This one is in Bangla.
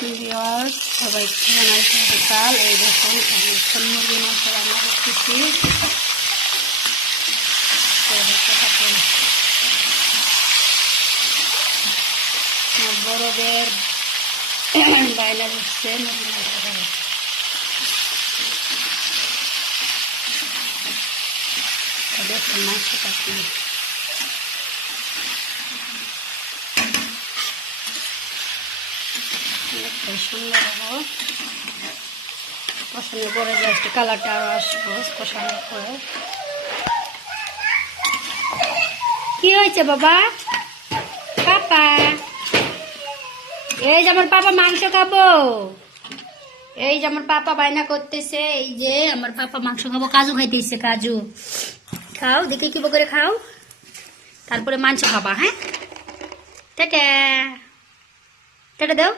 ভিউয়ার্স সবাইকে জানাই সকাল। এই দেখুন আমি এখন মুরগি মাংস রান্না করতেছি। আমার বড়দের বায়না দিচ্ছে মুরগি মাংস খাবে। দেখুন মাংসটা কি সুন্দর হবো। কষানোর পরে জাস্ট কালারটা আরো আসবো কষানোর পরে। কি হয়েছে বাবা? পাপা এই যে আমার পাপা মাংস খাবো। এই যে আমার পাপা বায়না করতেছে। এই যে আমার পাপা মাংস খাবো, কাজু খাইতেছে। কাজু খাও, দেখে কি করে খাও, তারপরে মাংস খাবা। হ্যাঁ, টাটা টাটা দাও।